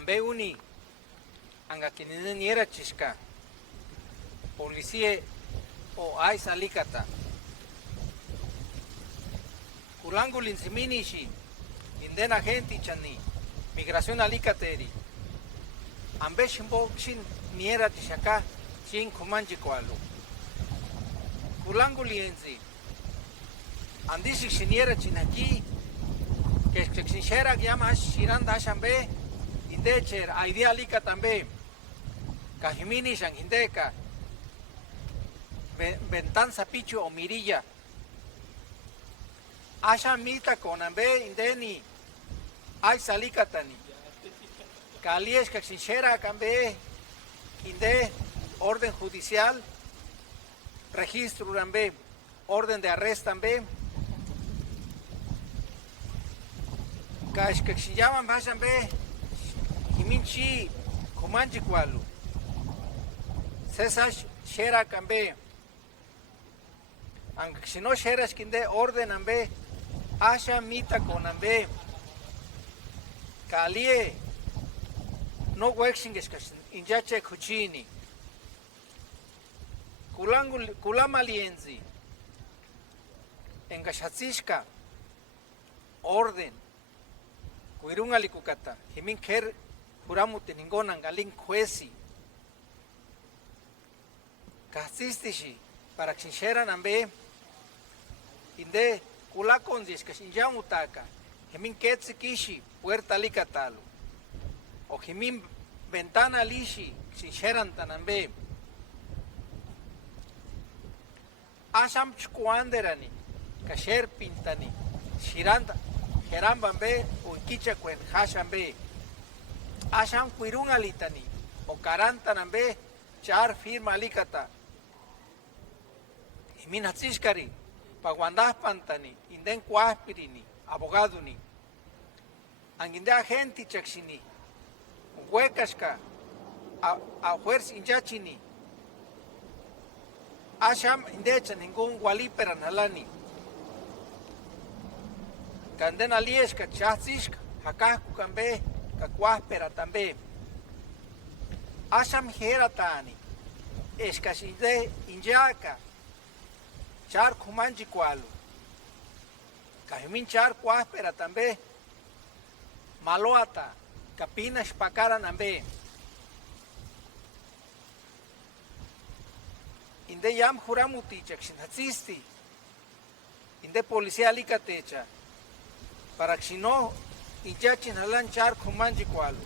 ambe uni anga kininiera chishka policía o ay salikata kulangu linsiminishi indena gente chani migración alikateri ambe shimbo shin niera chishaka chin kumanji kwalu kulangu lienzi andishi shiniera chinaki que shishera llama shiranda shambe indecher idea lika tambe kahimini shan indeka ventanza pichu o mirilla asha mita con ambe indeni ay salikatani kaliesh que shishera kambe inde orden judicial registro tambe orden de arresto tambe que se llaman vayan be himinchi kumanji kwalu sesas shera kambe aunque si no sheras kinde orden ambe asha mita con ambe kalie no wexing es injache kuchini kulama lienzi engashatzishka orden Kuirunga likukata, himin ker huramute ningonan galin kwesi. Kasistishi para kshinshera nambe inde kulakondis que shinjamutaka, himin ketsi kishi puerta likatalu. O himin ventana lishi kshinsheran tanambe. Asham chkuanderani, kasher pintani, shiranda. Kerambambe o kicha kwen hashambe asham kuirun alitani o karantanambe char firma alikata iminatzishkari paguandas pantani inden kuaspirini abogaduni anginde agenti chakshini huecashka a fuerza inchachini asham indecha ningún waliperan halani Candena lieshka, chatzishka, hakasku kambe, kakuaspera tambe. Asham heratani, eskashide injaka, char kumanji kwalu. Kahimin char kuaspera tambe, maloata, kapina shpakara nambe. Inde yam juramuti chakshinatzisti, inde policía alikatecha. Para que si no, y ya chinhalan char kumanji kwalu.